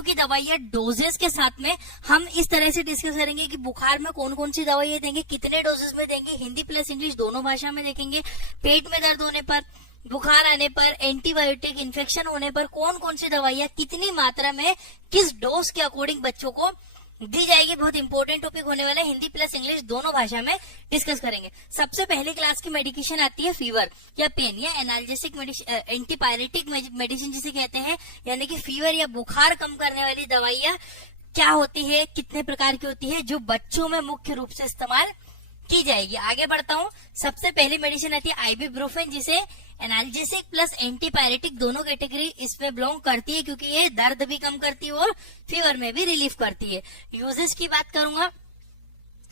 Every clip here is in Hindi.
बच्चों की दवाइयाँ डोजेस के साथ में हम इस तरह से डिस्कस करेंगे कि बुखार में कौन कौन सी दवाइयाँ देंगे, कितने डोजेस में देंगे, हिंदी प्लस इंग्लिश दोनों भाषा में देखेंगे, पेट में दर्द होने पर, बुखार आने पर, एंटीबायोटिक इन्फेक्शन होने पर कौन कौन सी दवाइयाँ कितनी मात्रा में किस डोज के अकॉर्डिंग बच्चों को दी जाएगी। बहुत इंपॉर्टेंट टॉपिक होने वाला है, हिंदी प्लस इंग्लिश दोनों भाषा में डिस्कस करेंगे। सबसे पहली क्लास की मेडिकेशन आती है फीवर या पेन या एनाल्जेसिक एंटीपायरेटिक मेडिसिन जिसे कहते हैं, यानी कि फीवर या बुखार कम करने वाली दवाइयाँ क्या होती है, कितने प्रकार की होती है, जो बच्चों में मुख्य रूप से इस्तेमाल की जाएगी। आगे बढ़ता हूँ। सबसे पहली मेडिसिन आती है आइबुप्रोफेन, जिसे एनाल्जेसिक प्लस एंटीपायरेटिक दोनों कैटेगरी इसमें बिलोंग करती है, क्योंकि ये दर्द भी कम करती है और फीवर में भी रिलीफ करती है। यूजेस की बात करूंगा।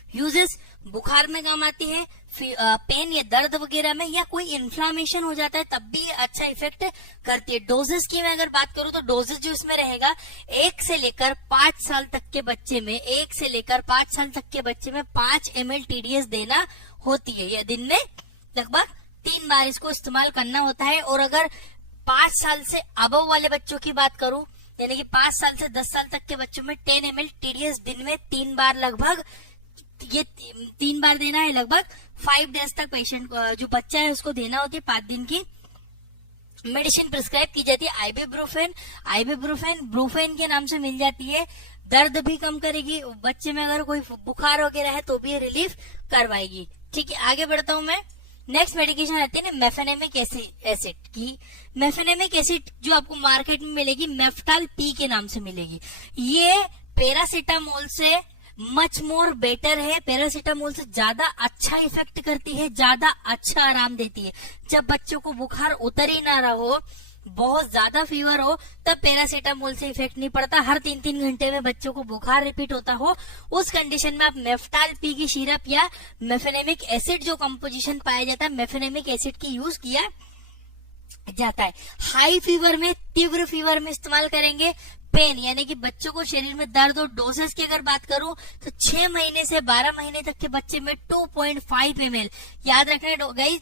यूजेस बुखार में काम आती है, पेन या दर्द वगैरह में, या कोई इन्फ्लामेशन हो जाता है तब भी अच्छा इफेक्ट करती है। डोजेस की मैं अगर बात करूं तो डोजेस जो इसमें रहेगा 1 से लेकर 5 साल तक के बच्चे में 5 ml TDS देना होती है, या दिन में लगभग 3 बार इसको इस्तेमाल करना होता है। और अगर 5 साल से अबव वाले बच्चों की बात करूं, यानी कि 5 साल से 10 साल तक के बच्चों में 10 ml TDS दिन में 3 बार लगभग, ये 3 बार देना है। लगभग 5 डेज तक पेशेंट जो बच्चा है उसको देना होती है। 5 दिन की मेडिसिन प्रिस्क्राइब की जाती है। आइबुप्रोफेन ब्रूफेन के नाम से मिल जाती है, दर्द भी कम करेगी, बच्चे में अगर कोई बुखार वगैरह है तो भी रिलीफ करवाएगी। ठीक है, आगे बढ़ता हूं मैं। नेक्स्ट मेडिकेशन आती है मेफेनेमिक एसिड की। मेफेनेमिक एसिड जो आपको मार्केट में मिलेगी मेफ्टाल पी के नाम से मिलेगी। ये पैरासीटामोल से मच मोर बेटर है, पैरासीटामोल से ज्यादा अच्छा इफेक्ट करती है, ज्यादा अच्छा आराम देती है। जब बच्चों को बुखार उतर ही ना रहा हो, बहुत ज्यादा फीवर हो, तब पैरासीटामोल से इफेक्ट नहीं पड़ता। हर 3-3 घंटे में बच्चों को बुखार रिपीट होता हो, उस कंडीशन में आप मेफ्टाल पी की सिरप या मेफेनेमिक एसिड जो कंपोजिशन पाया जाता है मेफेनेमिक एसिड की यूज किया जाता है। हाई फीवर में, तीव्र फीवर में इस्तेमाल करेंगे। पेन यानी कि बच्चों को शरीर में दर्द, और डोसेस की अगर बात करूं तो 6 महीने से 12 महीने तक के बच्चे में 2.5 ml। याद रखना गाइस,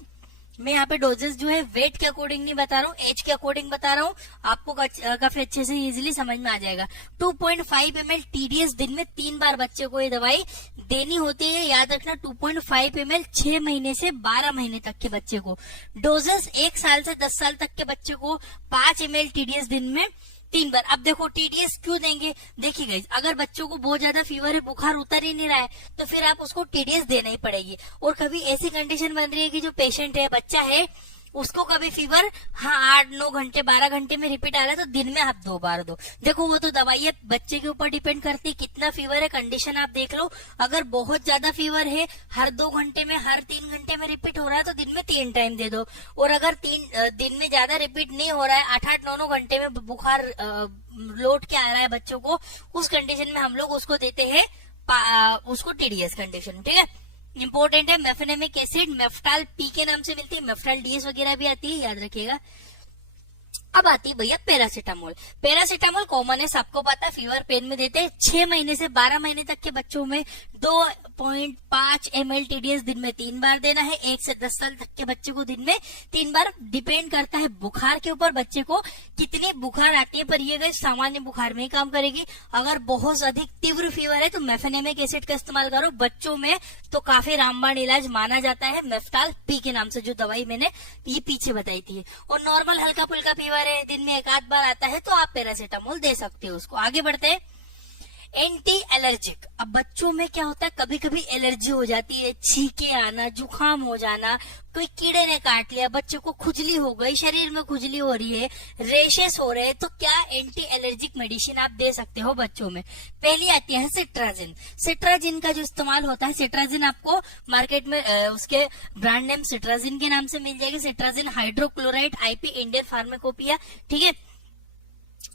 मैं यहाँ पे डोजेस जो है वेट के अकॉर्डिंग नहीं बता रहा हूँ, एज के अकॉर्डिंग बता रहा हूँ, आपको काफी अच्छे से इजीली समझ में आ जाएगा। 2.5 ml TDS दिन में 3 बार बच्चे को ये दवाई देनी होती है। याद रखना 2.5 ml 6 महीने से 12 महीने तक के बच्चे को। डोजेस 1 साल से 10 साल तक के बच्चे को 5 ml TDS दिन में 3 बार। अब देखो TDS क्यों देंगे, देखिए गाइस, अगर बच्चों को बहुत ज्यादा फीवर है, बुखार उतर ही नहीं रहा है, तो फिर आप उसको TDS देना ही पड़ेगी। और कभी ऐसी कंडीशन बन रही है कि जो पेशेंट है, बच्चा है, उसको कभी फीवर 8-9 घंटे 12 घंटे में रिपीट आ रहा है, तो दिन में आप 2 बार दो। देखो वो तो दवाई बच्चे के ऊपर डिपेंड करती है, कितना फीवर है, कंडीशन आप देख लो। अगर बहुत ज्यादा फीवर है, हर 2 घंटे में, हर 3 घंटे में रिपीट हो रहा है, तो दिन में 3 टाइम दे दो। और अगर 3 दिन में ज्यादा रिपीट नहीं हो रहा है, 8-8, 9-9 घंटे में बुखार लौट के आ रहा है बच्चों को, उस कंडीशन में हम लोग उसको देते हैं उसको TDS कंडीशन। ठीक है, इंपॉर्टेंट है। मेफेनेमिक एसिड मेफ्टाल पी के नाम से मिलती है, मेफ्टाल DS वगैरह भी आती है, याद रखिएगा। अब आती है भैया पैरासीटामोल। पैरासीटामोल कॉमन है, सबको पता है, फीवर पेन में देते हैं। 6 महीने से 12 महीने तक के बच्चों में 2.5 ml TDS दिन में 3 बार देना है। 1 से 10 साल तक के बच्चे को दिन में 3 बार। डिपेंड करता है बुखार के ऊपर, बच्चे को कितनी बुखार आती है, पर ये सामान्य बुखार में ही काम करेगी। अगर बहुत अधिक तीव्र फीवर है तो मेफेनेमिक एसिड का इस्तेमाल करो। बच्चों में तो काफी रामबाण इलाज माना जाता है मेफ्टाल पी के नाम से, जो दवाई मैंने ये पीछे बताई थी। और नॉर्मल हल्का फुल्का फीवर है, दिन में 1-8 बार आता है, तो आप पैरासीटामोल दे सकते हो उसको। आगे बढ़ते हैं। Anti allergic. अब बच्चों में क्या होता है, कभी कभी एलर्जी हो जाती है, छींके आना, जुकाम हो जाना, कोई कीड़े ने काट लिया, बच्चे को खुजली हो गई, शरीर में खुजली हो रही है, रेशेस हो रहे हैं, तो क्या एंटी एलर्जिक मेडिसिन आप दे सकते हो बच्चों में। पहली आती है सिट्राजिन। सिट्राजिन का जो इस्तेमाल होता है, सिट्राजिन आपको मार्केट में उसके ब्रांड नेम सिट्राजिन के नाम से मिल जाएगी। Cetirizine hydrochloride IP Indian pharmacopoeia. ठीक है,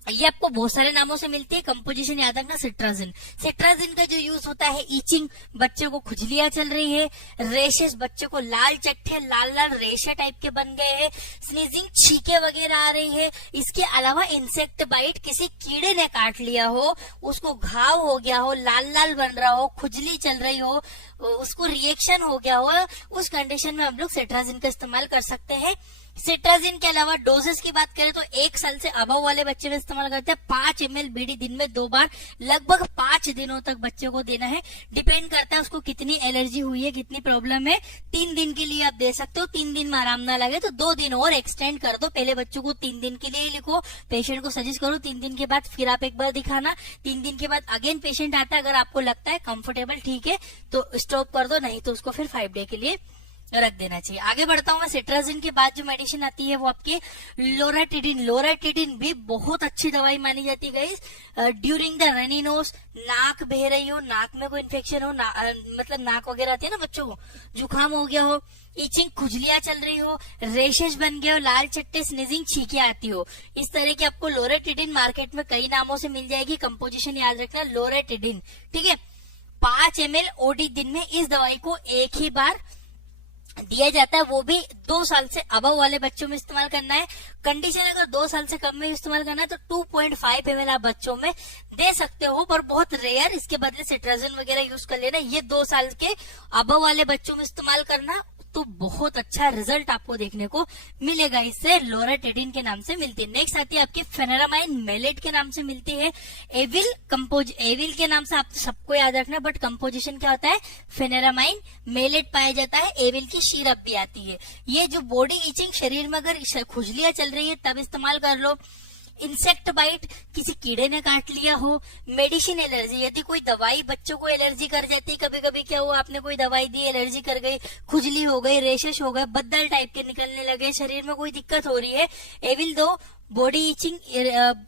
ये आपको बहुत सारे नामों से मिलती है, कंपोजिशन याद रखना सिट्राजिन। सिट्राजिन का जो यूज होता है, ईचिंग, बच्चे को खुजलियां चल रही है, रेशेस, बच्चे को लाल चट्टे लाल लाल रेशे टाइप के बन गए हैं, स्नीजिंग, छींके वगैरह आ रही है। इसके अलावा इंसेक्ट बाइट, किसी कीड़े ने काट लिया हो, उसको घाव हो गया हो, लाल लाल बन रहा हो, खुजली चल रही हो, उसको रिएक्शन हो गया हो, उस कंडीशन में हम लोग सिट्राजिन का इस्तेमाल कर सकते हैं। सिट्राजिन के अलावा डोजेस की बात करें तो 1 साल से अबव वाले बच्चे में इस्तेमाल करते हैं 5 ml बीडी दिन में 2 बार, लगभग 5 दिनों तक बच्चे को देना है। डिपेंड करता है उसको कितनी एलर्जी हुई है, कितनी प्रॉब्लम है। 3 दिन के लिए आप दे सकते हो, 3 दिन में आराम ना लगे तो 2 दिन और एक्सटेंड कर दो। पहले बच्चों को 3 दिन के लिए लिखो, पेशेंट को सजेस्ट करो 3 दिन के बाद फिर आप एक बार दिखाना। 3 दिन के बाद अगेन पेशेंट आता है, अगर आपको लगता है कंफर्टेबल ठीक है तो स्टॉप कर दो, नहीं तो उसको फिर 5 डे के लिए रख देना चाहिए। आगे बढ़ता हूँ मैं। सिट्राजिन के बाद जो मेडिसिन आती है वो आपकी लोराटिडिन। लोराटिडिन भी बहुत अच्छी दवाई मानी जाती है guys. During the runny nose, नाक बह रही हो, नाक में कोई इन्फेक्शन हो, मतलब नाक वगैरह आती है ना बच्चों को, जुकाम हो गया हो, इचिंग खुजलियां चल रही हो, रेशेस बन गए हो, लाल चट्टे स्नीजिंग छींके आती हो, इस तरह की आपको लोराटिडिन मार्केट में कई नामों से मिल जाएगी। कंपोजिशन याद रखना लोराटिडिन, ठीक है। 5 ml ओडी दिन में इस दवाई को एक ही बार दिया जाता है, वो भी 2 साल से अबव वाले बच्चों में इस्तेमाल करना है। कंडीशन अगर 2 साल से कम में इस्तेमाल करना है तो 2.5 ml आप बच्चों में दे सकते हो, पर बहुत रेयर। इसके बदले सिट्राजिन वगैरह यूज कर लेना। ये 2 साल के अबव वाले बच्चों में इस्तेमाल करना तो बहुत अच्छा रिजल्ट आपको देखने को मिलेगा। इससे लोराटिडिन के नाम से मिलती है। नेक्स्ट आती है आपकी फेनेरामाइन मेलेट के नाम से मिलती है। एविल के नाम से आप सबको याद रखना, बट कंपोजिशन क्या होता है, फेनेरामाइन मेलेट पाया जाता है। एविल की सिरप भी आती है। ये जो बॉडी इचिंग, शरीर में अगर खुजलियां चल रही है तब इस्तेमाल कर लो। इंसेक्ट बाइट, किसी कीड़े ने काट लिया हो। मेडिसिन एलर्जी, यदि कोई दवाई बच्चों को एलर्जी कर जाती है, कभी कभी क्या हुआ, आपने कोई दवाई दी, एलर्जी कर गई, खुजली हो गई, रेशेस हो गए, बद्दल टाइप के निकलने लगे, शरीर में कोई दिक्कत हो रही है, एविल दो। बॉडी इचिंग,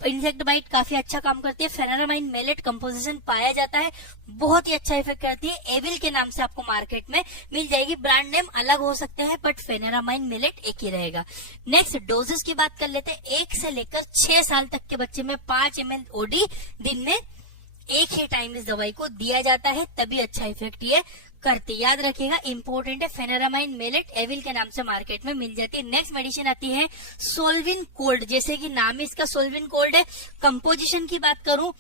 इंसेक्ट बाइट काफी अच्छा काम करती है। फेनेरामाइन मेलेट कंपोजिशन पाया जाता है, बहुत ही अच्छा इफेक्ट करती है। एविल के नाम से आपको मार्केट में मिल जाएगी। ब्रांड नेम अलग हो सकते हैं बट फेनेरामाइन मेलेट एक ही रहेगा। नेक्स्ट डोजेस की बात कर लेते हैं। 1 से लेकर 6 साल तक के बच्चे में 5 ml ओडी दिन में एक ही टाइम इस दवाई को दिया जाता है, तभी अच्छा इफेक्ट ये करती। याद रखिएगा, इंपॉर्टेंट है। फेनेरामाइन मेलेट एविल के नाम से मार्केट में मिल जाती है। नेक्स्ट मेडिसिन आती है सोल्विन कोल्ड। जैसे कि नाम इसका सोल्विन कोल्ड है। कंपोजिशन की बात करूं,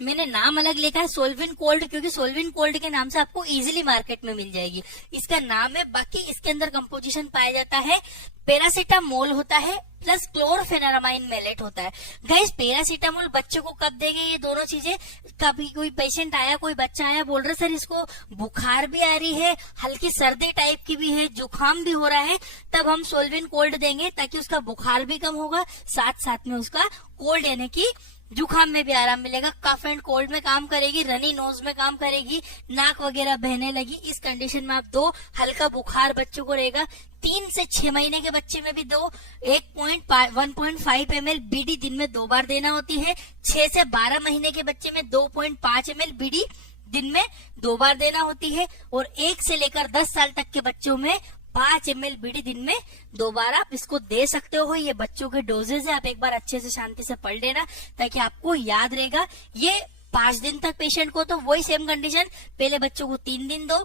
मैंने नाम अलग लिखा है सोल्विन कोल्ड, क्योंकि सोल्विन कोल्ड के नाम से आपको इजीली मार्केट में मिल जाएगी, इसका नाम है। बाकी इसके अंदर कंपोजिशन पाया जाता है, पैरासीटामोल होता है प्लस क्लोरफेनेरामाइन मेलेट होता है। गाइस, पैरासीटामोल बच्चे को कब देंगे ये दोनों चीजें? कभी कोई पेशेंट आया, कोई बच्चा आया, बोल रहे सर इसको बुखार भी आ रही है, हल्की सर्दी टाइप की भी है, जुकाम भी हो रहा है, तब हम सोल्विन कोल्ड देंगे ताकि उसका बुखार भी कम होगा, साथ साथ में उसका कोल्ड यानी कि जुकाम में भी आराम मिलेगा। कफ एंड कोल्ड में काम करेगी, रनी नोज में काम करेगी, नाक वगैरह बहने लगी, इस कंडीशन में आप दो। हल्का बुखार बच्चों को रहेगा। 3 से 6 महीने के बच्चे में भी दो। 1.5 ml बीडी दिन में 2 बार देना होती है। 6 से 12 महीने के बच्चे में 2.5 ml बीडी दिन में 2 बार देना होती है। और 1 से लेकर 10 साल तक के बच्चों में 5 ml बीडी दिन में 2 बार आप इसको दे सकते हो। ये बच्चों के डोजेज है, आप एक बार अच्छे से शांति से पढ़ लेना ताकि आपको याद रहेगा। ये 5 दिन तक पेशेंट को, तो वही सेम कंडीशन, पहले बच्चों को 3 दिन दो,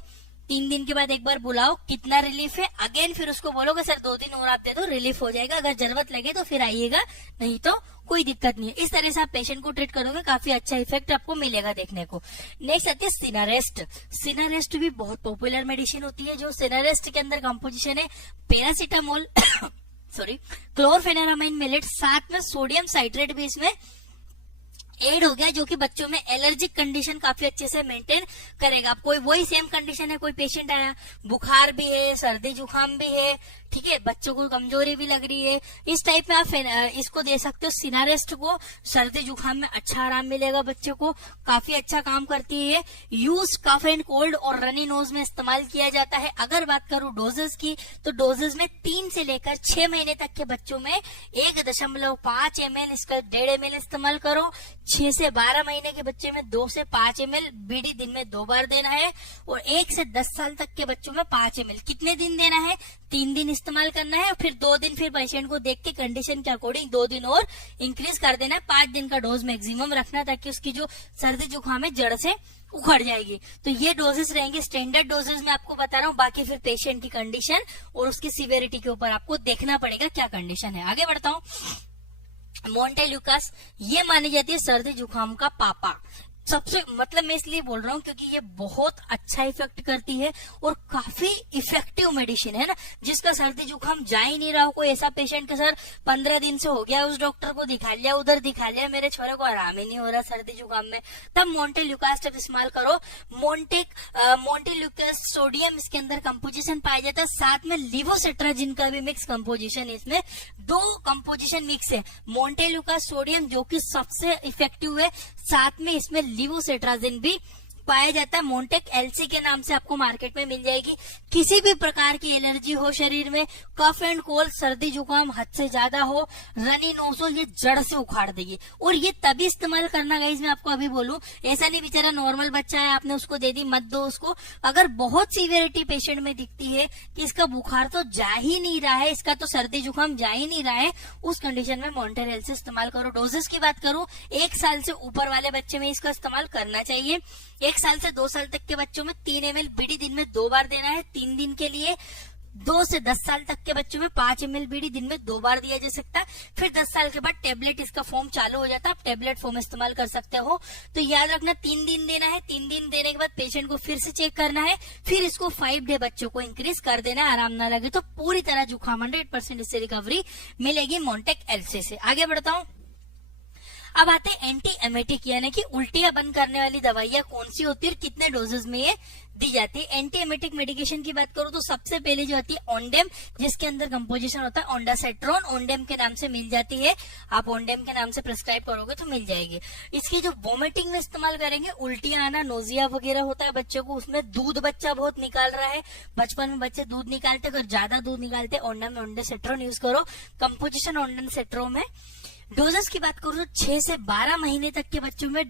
3 दिन के बाद एक बार बुलाओ कितना रिलीफ है, अगेन फिर उसको बोलोगे सर 2 दिन और आप दे दो, रिलीफ हो जाएगा। अगर जरूरत लगे तो फिर आइएगा, नहीं तो कोई दिक्कत नहीं है। इस तरह से आप पेशेंट को ट्रीट करोगे, काफी अच्छा इफेक्ट आपको मिलेगा देखने को। नेक्स्ट आती है सिनारेस्ट। सिनारेस्ट भी बहुत पॉपुलर मेडिसिन होती है। जो सिनारेस्ट के अंदर कंपोजिशन है पैरासीटामोल क्लोरफेनेरामाइन मेलेट, साथ में सोडियम साइट्रेट भी इसमें एड हो गया, जो कि बच्चों में एलर्जिक कंडीशन काफी अच्छे से मेंटेन करेगा। कोई वही सेम कंडीशन है, कोई पेशेंट आया, बुखार भी है, सर्दी जुकाम भी है, ठीक है, बच्चों को कमजोरी भी लग रही है, इस टाइप में आप इसको दे सकते हो। सिनारेस्ट को सर्दी जुकाम में अच्छा आराम मिलेगा, बच्चों को काफी अच्छा काम करती है। यूज कफ एंड कोल्ड और रनी नोज में इस्तेमाल किया जाता है। अगर बात करूं डोजेस की, तो डोजेस में 3 से लेकर 6 महीने तक के बच्चों में 1.5 ml, इसका 1.5 ml इस्तेमाल करो। 6 से 12 महीने के बच्चे में 2 से 5 ml बीडी दिन में 2 बार देना है। और 1 से 10 साल तक के बच्चों में 5 ml कितने दिन देना है? 3 दिन इस्तेमाल करना है। और फिर 2 दिन फिर पेशेंट को देख के कंडीशन के अकॉर्डिंग 2 दिन और इंक्रीज कर देना है। 5 दिन का डोज मैक्सिमम रखना ताकि उसकी जो सर्दी जुकाम है जड़ से उखड़ जाएगी। तो ये डोजेस रहेंगे स्टैंडर्ड डोजेस में आपको बता रहा हूँ। बाकी फिर पेशेंट की कंडीशन और उसकी सिवियरिटी के ऊपर आपको देखना पड़ेगा क्या कंडीशन है। आगे बढ़ता हूँ। मोंटेल्यूकास, ये मानी जाती है सर्दी जुकाम का पापा। सबसे मतलब मैं इसलिए बोल रहा हूँ क्योंकि ये बहुत अच्छा इफेक्ट करती है और काफी इफेक्टिव मेडिसिन है ना। जिसका सर्दी जुकाम जा ही नहीं रहा हो, कोई ऐसा पेशेंट के सर 15 दिन से हो गया, उस डॉक्टर को दिखा लिया, उधर दिखा लिया, मेरे छोरे को आराम ही नहीं हो रहा सर्दी जुकाम में, तब मोंटेल्यूकास्ट इस्तेमाल करो। मोंटेल्यूकास्ट सोडियम इसके अंदर कंपोजिशन पाया जाता है, साथ में लिवोसेट्राजिन का भी मिक्स कंपोजिशन, इसमें 2 कंपोजिशन मिक्स है। मोंटेल्यूकास्ट सोडियम जो कि सबसे इफेक्टिव है, साथ में इसमें लिवोसेट्राजिन भी पाया जाता है। मोंटेक एलसी के नाम से आपको मार्केट में मिल जाएगी। किसी भी प्रकार की एलर्जी हो शरीर में, कफ एंड कोल्ड, सर्दी जुकाम हद से ज्यादा हो, रनी नोज हो, ये जड़ से उखाड़ देगी। और ये तभी इस्तेमाल करना गाइस, मैं आपको अभी बोलूं, ऐसा नहीं बेचारा नॉर्मल बच्चा है आपने उसको दे दी, मत दो उसको। अगर बहुत सीवियरिटी पेशेंट में दिखती है कि इसका बुखार तो जा ही नहीं रहा है, इसका तो सर्दी जुकाम जा ही नहीं रहा है, उस कंडीशन में मोंटेक एलसी इस्तेमाल करो। डोजेस की बात करूं, 1 साल से ऊपर वाले बच्चे में इसका इस्तेमाल करना चाहिए। 1 साल से 2 साल तक के बच्चों में 3 ml बीडी दिन में 2 बार देना है, 3 दिन के लिए। 2 से 10 साल तक के बच्चों में 5 ml बीडी दिन में 2 बार दिया जा सकता है। फिर 10 साल के बाद टेबलेट इसका फॉर्म चालू हो जाता है, आप टेबलेट फॉर्म इस्तेमाल कर सकते हो। तो याद रखना 3 दिन देना है, 3 दिन देने के बाद पेशेंट को फिर से चेक करना है, फिर इसको 5 डे बच्चों को इंक्रीज कर देना है। आराम ना लगे तो पूरी तरह जुकाम 100% इससे रिकवरी मिलेगी मोंटेक एलसी से। आगे बढ़ता हूँ। अब आते हैं एंटी एमेटिक, यानी कि उल्टियां बंद करने वाली दवाइयां कौन सी होती है और कितने डोजेज में ये दी जाती है। एंटी एमेटिक मेडिकेशन की बात करूं तो सबसे पहले जो होती है ओंडेम, जिसके अंदर कंपोजिशन होता है ओंडासेट्रोन, ओंडेम के नाम से मिल जाती है। आप ओंडेम के नाम से प्रिस्क्राइब करोगे तो मिल जाएगी। इसकी जो वोमिटिंग में इस्तेमाल करेंगे, उल्टियां आना, नोजिया वगैरह होता है बच्चों को, उसमें दूध बच्चा बहुत निकाल रहा है, बचपन में बच्चे दूध निकालते, अगर ज्यादा दूध निकालते ओंडेम में ओंडासेट्रोन यूज करो। कंपोजिशन ओंडासेट्रोन में। डोजेस की बात करूं तो 6 से 12 महीने तक के बच्चों में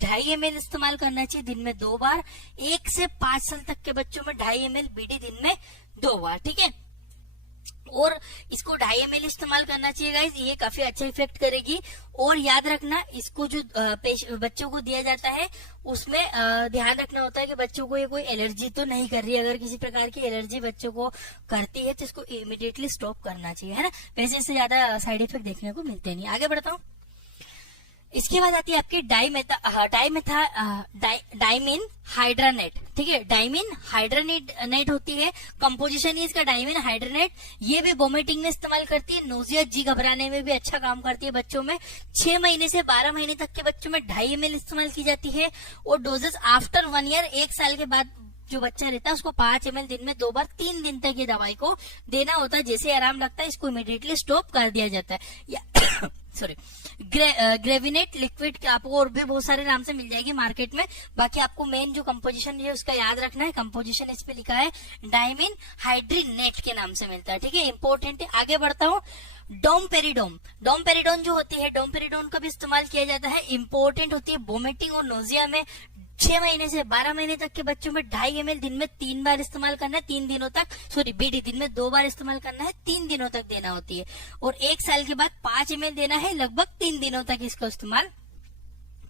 2.5 ml इस्तेमाल करना चाहिए दिन में 2 बार। 1 से 5 साल तक के बच्चों में 2.5 ml बीडी दिन में 2 बार, ठीक है। और इसको 2.5 ml इस्तेमाल करना चाहिए गाइस, ये काफी अच्छा इफेक्ट करेगी। और याद रखना, इसको जो बच्चों को दिया जाता है उसमें ध्यान रखना होता है कि बच्चों को ये कोई एलर्जी तो नहीं कर रही है। अगर किसी प्रकार की एलर्जी बच्चों को करती है तो इसको इमीडिएटली स्टॉप करना चाहिए, है ना। वैसे इससे ज्यादा साइड इफेक्ट देखने को मिलते नहीं। आगे बढ़ता हूँ। इसके बाद आती है आपकी डाइमिन हाइड्रानेट, ठीक है। डाइमिन हाइड्रानेट होती है, कंपोजिशन ही इसका डाइमिन हाइड्रानेट। ये भी वोमिटिंग में इस्तेमाल करती है, नोजिया जी घबराने में भी अच्छा काम करती है बच्चों में। 6 महीने से 12 महीने तक के बच्चों में 2.5 ml इस्तेमाल की जाती है। और डोजेस आफ्टर 1 ईयर, 1 साल के बाद जो बच्चा रहता है उसको 5 ml दिन में 2 बार 3 दिन तक ये दवाई को देना होता है। जैसे आराम लगता है इसको इमीडिएटली स्टॉप कर दिया जाता है। सॉरी, ग्रेविनेट लिक्विड आपको और भी बहुत सारे नाम से मिल जाएगी मार्केट में। बाकी आपको मेन जो कंपोजिशन है उसका याद रखना है। कंपोजिशन इस पे लिखा है डाइमिन हाइड्रीनेट के नाम से मिलता है, ठीक है, इंपॉर्टेंट है। आगे बढ़ता हूँ। डोमपेरिडोन जो होती है, डोमपेरिडोन का भी इस्तेमाल किया जाता है, इंपॉर्टेंट होती है वोमिटिंग और नोजिया में। 6 महीने से 12 महीने तक के बच्चों में 2.5 ml दिन में 3 बार इस्तेमाल करना है, 3 दिनों तक। सॉरी, बीडी दिन में 2 बार इस्तेमाल करना है, 3 दिनों तक देना होती है। और 1 साल के बाद 5 ml देना है, लगभग 3 दिनों तक इसका इस्तेमाल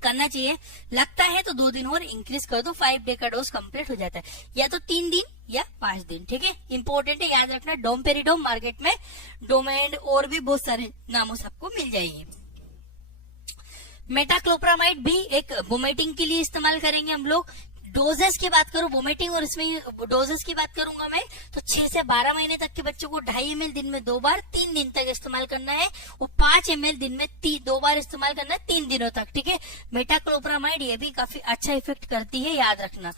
करना चाहिए। लगता है तो 2 दिन और इंक्रीज कर दो, 5 डे का डोज कंप्लीट हो जाता है, या तो 3 दिन या 5 दिन, ठीक है। इंपॉर्टेंट है, याद रखना। डोमपेरिडोम मार्केट में डोमेंड और भी बहुत सारे नामों से आपको मिल जाएगी। मेटाक्लोप्रामाइड भी एक वोमिटिंग के लिए इस्तेमाल करेंगे हम लोग। डोजेस की बात करूं, वोमिटिंग और इसमें डोजेस की बात करूंगा मैं, तो 6 से 12 महीने तक के बच्चों को 2.5 ml दिन में 2 बार 3 दिन तक इस्तेमाल करना है। और 5 ml दिन में 2 बार इस्तेमाल करना है 3 दिनों तक, ठीक है। मेटाक्लोप्रामाइड ये भी काफी अच्छा इफेक्ट करती है, याद रखना।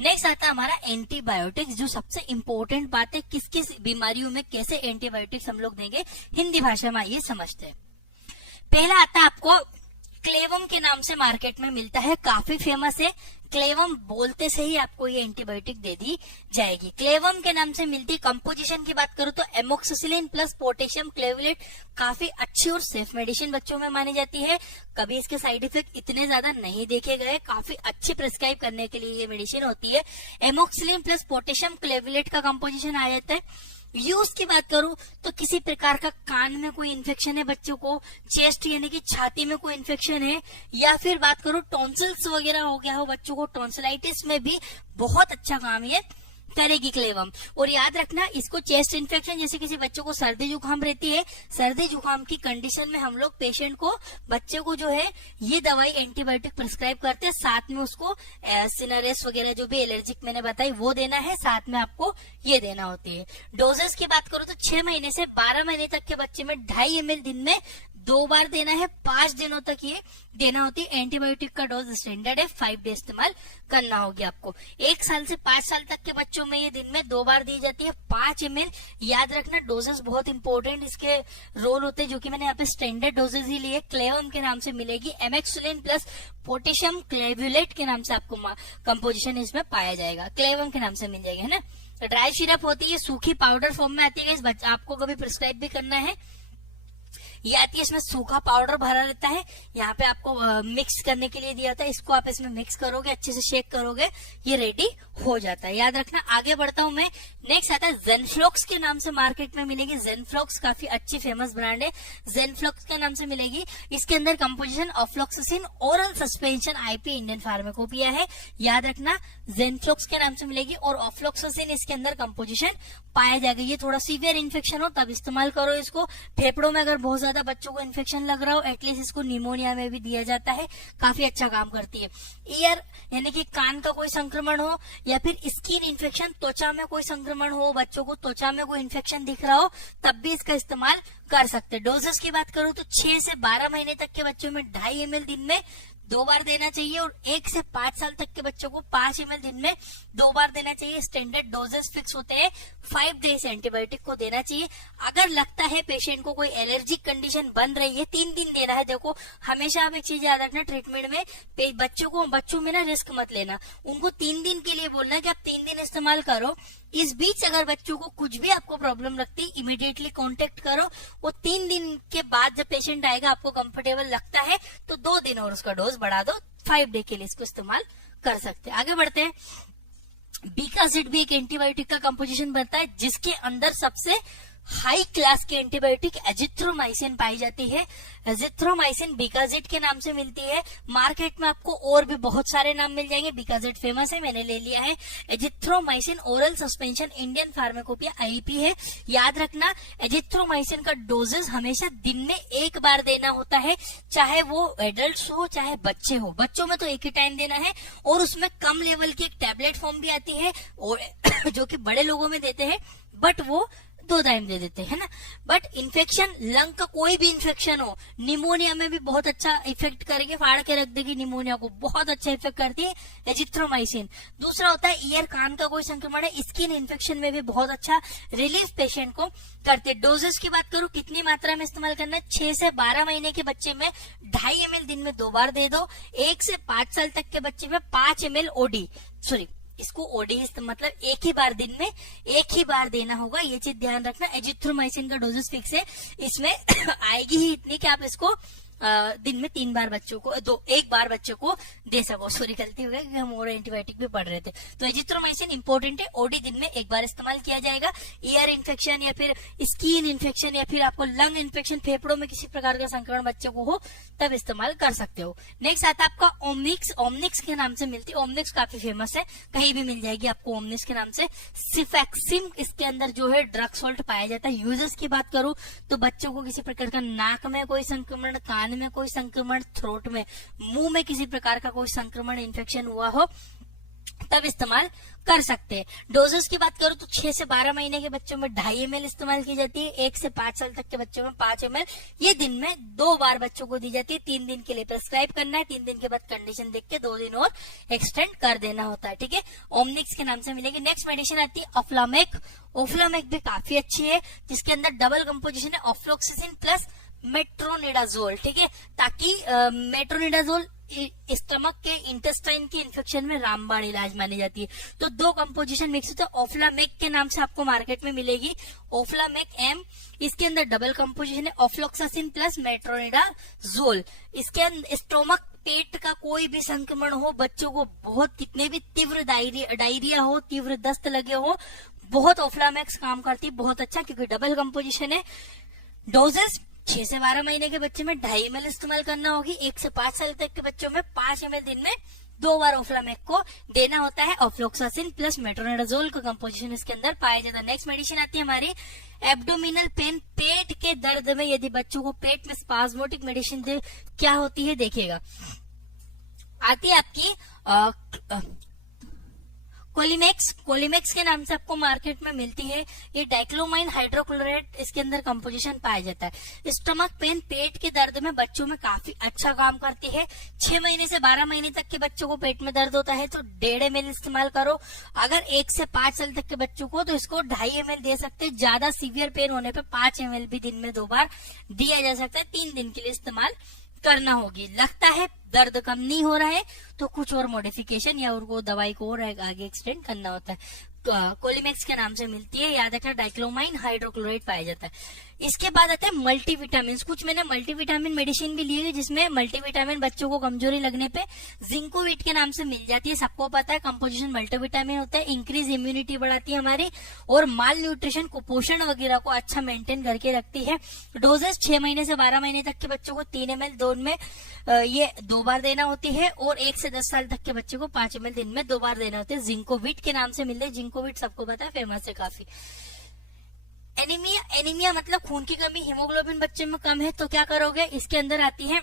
नेक्स्ट आता है हमारा एंटीबायोटिक्स, जो सबसे इंपॉर्टेंट बात है, किस किस बीमारियों में कैसे एंटीबायोटिक्स हम लोग देंगे, हिंदी भाषा में आइए समझते हैं। पहला आता है आपको क्लेवम के नाम से मार्केट में मिलता है, काफी फेमस है। क्लेवम बोलते से ही आपको ये एंटीबायोटिक दे दी जाएगी। क्लेवम के नाम से मिलती है। कंपोजिशन की बात करूं तो एमोक्सिसिलिन प्लस पोटेशियम क्लेवलेट काफी अच्छी और सेफ मेडिसिन बच्चों में मानी जाती है। कभी इसके साइड इफेक्ट इतने ज्यादा नहीं देखे गए, काफी अच्छी प्रिस्क्राइब करने के लिए ये मेडिसिन होती है। एमोक्सिलिन प्लस पोटेशियम क्लेवलेट का कंपोजिशन आ जाता है। यूज की बात करूं तो किसी प्रकार का कान में कोई इन्फेक्शन है बच्चों को, चेस्ट यानी कि छाती में कोई इन्फेक्शन है, या फिर बात करूं टॉन्सिल्स वगैरह हो गया हो बच्चों को, टॉन्सिलाइटिस में भी बहुत अच्छा काम ये करेगी क्लेवम। और याद रखना, इसको चेस्ट इन्फेक्शन जैसे किसी बच्चों को सर्दी जुकाम रहती है, सर्दी जुकाम की कंडीशन में हम लोग पेशेंट को, बच्चे को जो है ये दवाई एंटीबायोटिक प्रिस्क्राइब करते हैं, साथ में उसको सिनारेस वगैरह जो भी एलर्जिक मैंने बताई वो देना है, साथ में आपको ये देना होती है। डोजेस की बात करो तो 6 महीने से 12 महीने तक के बच्चे में 2.5 ml दिन में 2 बार देना है, 5 दिनों तक ये देना होती है। एंटीबायोटिक का डोज स्टैंडर्ड है, 5 डे इस्तेमाल करना होगी आपको। 1 साल से 5 साल तक के बच्चों में ये दिन में 2 बार दी जाती है, 5 ml। याद रखना, डोजेस बहुत इंपॉर्टेंट इसके रोल होते हैं, जो कि मैंने यहाँ पे स्टैंडर्ड डोजेस ही लिए। क्लेवम के नाम से मिलेगी, एमेक्सुलिन प्लस पोटेशियम क्लेवुलेट के नाम से आपको कंपोजिशन इसमें पाया जाएगा, क्लेवम के नाम से मिल जाएगा, है ना। ड्राई सिरप होती है, सूखी पाउडर फॉर्म में आती है, इस आपको कभी प्रिस्क्राइब भी करना है, ये आती है, इसमें सूखा पाउडर भरा रहता है, यहाँ पे आपको मिक्स करने के लिए दिया था, इसको आप इसमें मिक्स करोगे, अच्छे से शेक करोगे, ये रेडी हो जाता है। याद रखना। आगे बढ़ता हूं मैं, नेक्स्ट आता है जेनफ्लॉक्स के नाम से मार्केट में मिलेगी। जेनफ्लॉक्स काफी अच्छी फेमस ब्रांड है, जेनफ्लॉक्स के नाम से मिलेगी। इसके अंदर composition ofloxacin oral suspension IP Indian pharmacopoeia है। याद रखना, जेनफ्लॉक्स के नाम से मिलेगी और ऑफ्लॉक्सासिन इसके अंदर कंपोजिशन पाया जाएगा। ये थोड़ा सीवियर इन्फेक्शन हो तब इस्तेमाल करो इसको। फेफड़ों में अगर बहुत ज्यादा बच्चों को इन्फेक्शन लग रहा हो, एटलीस्ट इसको निमोनिया में भी दिया जाता है, काफी अच्छा काम करती है। ईयर यानी कि कान का कोई संक्रमण हो, या फिर स्किन इन्फेक्शन, त्वचा में कोई संक्रमण हो, बच्चों को त्वचा में कोई इन्फेक्शन दिख रहा हो, तब भी इसका इस्तेमाल कर सकते हैं। डोजेस की बात करूं तो 6 से 12 महीने तक के बच्चों में 2.5 ml दिन में 2 बार देना चाहिए, और 1 से 5 साल तक के बच्चों को 5 ml दिन में 2 बार देना चाहिए। स्टैंडर्ड डोजेस फिक्स होते हैं, 5 डेज एंटीबायोटिक को देना चाहिए। अगर लगता है पेशेंट को कोई एलर्जिक कंडीशन बन रही है, 3 दिन देना है। देखो, हमेशा आप एक चीज याद रखना, ट्रीटमेंट में बच्चों में ना रिस्क मत लेना, उनको 3 दिन के लिए बोलना कि आप 3 दिन इस्तेमाल करो। इस बीच अगर बच्चों को कुछ भी आपको प्रॉब्लम लगती, इमीडिएटली कांटेक्ट करो। वो 3 दिन के बाद जब पेशेंट आएगा, आपको कंफर्टेबल लगता है तो 2 दिन और उसका डोज बढ़ा दो, 5 डे के लिए इसको इस्तेमाल कर सकते हैं। आगे बढ़ते हैं। बीकाजिड भी एक एंटीबायोटिक का कंपोजिशन बनता है, जिसके अंदर सबसे हाई क्लास की एंटीबायोटिक एजिथ्रोमाइसिन पाई जाती है। एजिथ्रोमाइसिन बीकाजिड के नाम से मिलती है। मार्केट में आपको और भी बहुत सारे नाम मिल जाएंगे, बीकाजिड फेमस है, मैंने ले लिया है। Azithromycin oral suspension Indian pharmacopoeia IP है। याद रखना, एजिथ्रोमाइसिन का डोजेस हमेशा दिन में 1 बार देना होता है, चाहे वो एडल्ट हो चाहे बच्चे हो। बच्चों में तो एक ही टाइम देना है, और उसमें कम लेवल की एक टैबलेट फॉर्म भी आती है, और जो कि बड़े लोगों में देते हैं, बट वो 2 टाइम दे देते हैं ना। बट इन्फेक्शन, लंग का कोई भी इन्फेक्शन हो, निमोनिया में भी बहुत अच्छा इफेक्ट करेंगे, फाड़ के रख देगी निमोनिया को, बहुत अच्छा इफेक्ट करती है एजिथ्रोमाइसिन। दूसरा होता है ईयर, कान का कोई संक्रमण है, स्किन इन्फेक्शन में भी बहुत अच्छा रिलीफ पेशेंट को करते हैं। डोजेस की बात करूं, कितनी मात्रा में इस्तेमाल करना है, 6 से 12 महीने के बच्चे में 2.5 ml दिन में 2 बार दे दो। 1 से 5 साल तक के बच्चे में 5 ml इसको ओडी मतलब एक ही बार दिन में 1 ही बार देना होगा, ये चीज ध्यान रखना। एजिथ्रोमाइसिन का डोजेस फिक्स है, इसमें आएगी ही इतनी कि आप इसको दिन में 3 बार बच्चों को 1 बार बच्चों को दे सको। सॉरी, गलती हो गई, हम और एंटीबायोटिक भी पढ़ रहे थे। तो एजिथ्रोमाइसिन इंपॉर्टेंट है, ओडी दिन में 1 बार इस्तेमाल किया जाएगा। ईयर इन्फेक्शन या फिर स्किन इन्फेक्शन या फिर आपको लंग इन्फेक्शन, फेफड़ों में किसी प्रकार का संक्रमण बच्चों को हो, तब इस्तेमाल कर सकते हो। नेक्स्ट आता है आपका ओमनिक्स। ओमनिक्स के नाम से मिलती है, ओमनिक्स काफी फेमस है, कहीं भी मिल जाएगी आपको ओमनिक्स के नाम से। सिफेक्सिम इसके अंदर जो है ड्रग सॉल्ट पाया जाता है। यूजेस की बात करूं तो बच्चों को किसी प्रकार का नाक में कोई संक्रमण, कान में कोई संक्रमण, थ्रोट में, मुंह में किसी प्रकार का कोई संक्रमण, इन्फेक्शन हुआ हो, तब इस्तेमाल कर सकते हैं। डोजेस की बात करूं तो 6 से 12 महीने के बच्चों में 2.5 ml इस्तेमाल की जाती है। 1 से 5 साल तक के बच्चों में 5 ml, ये दिन में 2 बार बच्चों को दी जाती है। 3 दिन के लिए प्रिस्क्राइब करना है, 3 दिन के बाद कंडीशन देख के 2 दिन और एक्सटेंड कर देना होता है, ठीक है। ओमनिक्स के नाम से मिलेगी। नेक्स्ट मेडिसिन आती है ऑफ्लामेक। ऑफ्लामेक भी काफी अच्छी है, जिसके अंदर डबल कंपोजिशन है, ऑफ्लॉक्सासिन प्लस मेट्रोनिडाजोल, ठीक है, ताकि मेट्रोनिडाजोल स्टमक के इंटेस्टाइन के इन्फेक्शन में रामबाण इलाज मानी जाती है। तो 2 कंपोजिशन मिक्स होता है, ऑफ्लामेक के नाम से आपको मार्केट में मिलेगी। ऑफ्लामेक एम, इसके अंदर डबल कंपोजिशन है, ऑफ्लॉक्सासिन प्लस मेट्रोनिडाजोल। इसके अंदर स्टोमक, पेट का कोई भी संक्रमण हो, बच्चों को बहुत कितने भी तीव्र डायरिया हो, तीव्र दस्त लगे हो, बहुत ऑफ्लामेक्स काम करती है, बहुत अच्छा, क्योंकि डबल कंपोजिशन है। डोजेस 6 से 12 महीने के बच्चे में 2.5 ml इस्तेमाल करना होगी। 1 से 5 साल तक के बच्चों में 5 ml दिन में 2 बार ओफ्लामेक को देना होता है। ऑफ्लोक्सासिन प्लस मेट्रोनिडाजोल का कंपोजिशन इसके अंदर पाया जाता है। नेक्स्ट मेडिसिन आती है हमारी एब्डोमिनल पेन, पेट के दर्द में यदि बच्चों को पेट में स्पाज्मोटिक मेडिसिन दे, क्या होती है देखिएगा। आती है आपकी कोलिमेक्स के नाम से आपको मार्केट में मिलती है। ये डाइक्लोमाइन हाइड्रोक्लोराइड इसके अंदर कंपोजिशन पाया जाता है। स्टमक पेन, पेट के दर्द में बच्चों में काफी अच्छा काम करती है। 6 महीने से 12 महीने तक के बच्चों को पेट में दर्द होता है तो 1.5 ml इस्तेमाल करो। अगर 1 से 5 साल तक के बच्चों को तो इसको 2.5 ml दे सकते हैं। ज्यादा सीवियर पेन होने पे 5 ml भी दिन में 2 बार दिया जा सकता है। 3 दिन के लिए इस्तेमाल करना होगी। लगता है दर्द कम नहीं हो रहा है तो कुछ और मॉडिफिकेशन या उनको दवाई को और आगे एक्सटेंड करना होता है। कोलिमेक्स के नाम से मिलती है, याद रखना डाइक्लोमाइन हाइड्रोक्लोराइड पाया जाता है। इसके बाद आते हैं मल्टीविटामिन। कुछ मैंने मल्टीविटामिन मेडिसिन भी ली है जिसमें मल्टीविटामिन बच्चों को कमजोरी लगने पे जिंकोविट के नाम से मिल जाती है। सबको पता है कंपोजिशन मल्टीविटामिन होता है। इंक्रीज इम्यूनिटी बढ़ाती है हमारी और माल न्यूट्रिशन, कुपोषण वगैरह को अच्छा मेंटेन करके रखती है। डोजेस 6 महीने से 12 महीने तक के बच्चों को 3 ml दिन में ये 2 बार देना होती है और 1 से 10 साल तक के बच्चे को 5 ml दिन में 2 बार देना होता है। जिंकोविट के नाम से मिलते हैं। जिंकोविट सबको पता है, फेमस है काफी। एनीमिया मतलब खून की कमी, हीमोग्लोबिन बच्चे में कम है तो क्या करोगे, इसके अंदर आती है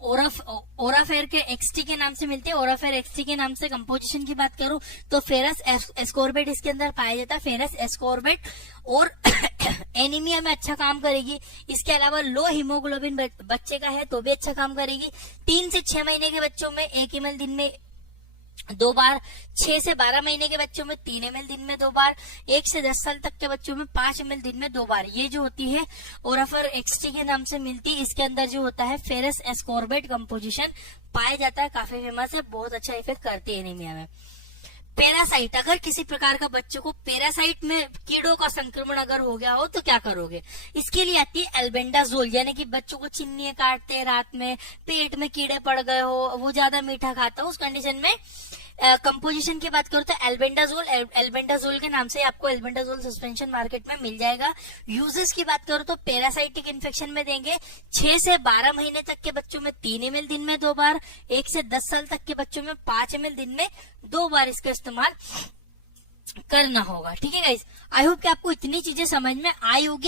ओराफेर के एक्सटी के नाम से मिलते हैं। ओराफेर एक्सटी के नाम से कंपोजिशन की बात करूं तो फेरस एस्कोर्बेट इसके अंदर पाया जाता है। फेरस एस्कोर्बेट और एनीमिया में अच्छा काम करेगी। इसके अलावा लो हीमोग्लोबिन बच्चे का है तो भी अच्छा काम करेगी। 3 से 6 महीने के बच्चों में 1 ml दिन में 2 बार, 6 से 12 महीने के बच्चों में 3 ml दिन में 2 बार, 1 से 10 साल तक के बच्चों में 5 ml दिन में 2 बार। ये जो होती है ओराफर एक्सटी के नाम से मिलती है। इसके अंदर जो होता है फेरस एस्कोर्बेट कंपोजिशन पाया जाता है। काफी फेमस है, बहुत अच्छा इफेक्ट करती है एनीमिया में। पैरासाइट, अगर किसी प्रकार का बच्चों को पैरासाइट में कीड़ों का संक्रमण अगर हो गया हो तो क्या करोगे, इसके लिए आती है एल्बेंडाजोल। यानी कि बच्चों को चिन्नी काटते हैं रात में, पेट में कीड़े पड़ गए हो, वो ज्यादा मीठा खाता हो, उस कंडीशन में कंपोजिशन की बात करूं तो एल्बेंडाजोल के नाम से आपको एल्बेंडाजोल सस्पेंशन मार्केट में मिल जाएगा। यूजेस की बात करूं तो पैरासाइटिक इन्फेक्शन में देंगे। 6 से 12 महीने तक के बच्चों में 3 ml दिन में 2 बार, 1 से 10 साल तक के बच्चों में 5 ml दिन में 2 बार इसका इस्तेमाल करना होगा। ठीक है गाइस, आई होप कि आपको इतनी चीजें समझ में आई होगी।